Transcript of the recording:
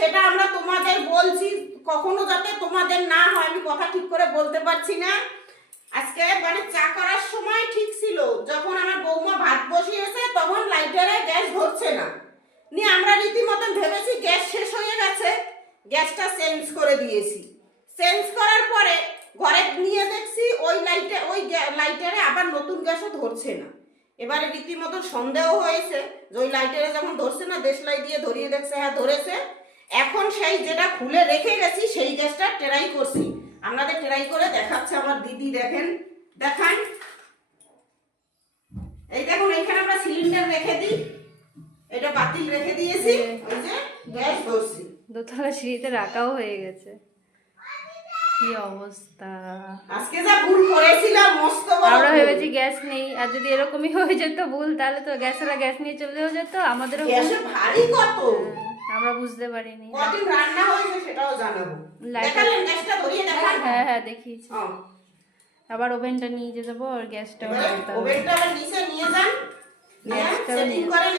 সেটা আমরা তোমাদের বলছি, কখনো যাতে তোমাদের না হয়। আমি কথা ঠিক করে বলতে পারছি না। আজকে মানে চা করার সময় ঠিক ছিল, যখন আমার বৌমা ভাত বসিয়েছে তখন লাইটারে গ্যাস ধরছে না, নিয়ে আমরা রীতিমতন ভেবেছি গ্যাস শেষ হয়ে গেছে, গ্যাসটা চেঞ্জ করে দিয়েছি। চেঞ্জ করার পরে ঘরে নিয়ে দেখছি ওই লাইটারে আবার নতুন গ্যাসও ধরছে না। এবারে রীতিমতো সন্দেহ হয়েছে যে ওই লাইটারে যখন ধরছে না, দেশলাই দিয়ে ধরিয়ে দেখছে হ্যাঁ ধরেছে। এখন সেই যেটা খুলে রেখে গেছি সেই গ্যাসটা ট্রাই করছি, আপনাদের ট্রাই করে দেখাচ্ছে আমার দিদি। দেখেন, দেখান, এই দেখুন এখানে আমরা সিলিন্ডার রেখে দিই, এটা বাতিল রেখে দিয়েছি, ওই যে গ্যাস ধরছি। দোতলা সিঁড়িতে রাখাও হয়ে গেছে। কি অবস্থা! আজকে যা ভুল করেছিলাম, মস্ত বড় আমরা ভুল। ভেবেছি গ্যাস নেই, আর যদি এরকমই হয়ে যেত ভুল, তাহলে তো গ্যাসেরা গ্যাস নিয়ে চলেও যেত, আমাদেরও ভুল। গ্যাসে ভারী কত, আমরা বুঝতে পারিনি। কদিন রান্না হয়েছে সেটাও জানাবো। লাইটার- দেখালেন গ্যাসটা ধরিয়ে দেখান। হ্যাঁ হ্যাঁ দেখিয়েছি। হ্যাঁ, আবার ওভেনটা নিয়ে যেতে যাবো, আর গ্যাসটাও এবারে নিয়ে যেতে হবে। ওভেনটা আবার নিচে নিয়ে যান, নিয়ে গ্যাসটাও সেটিং নিয়ে করে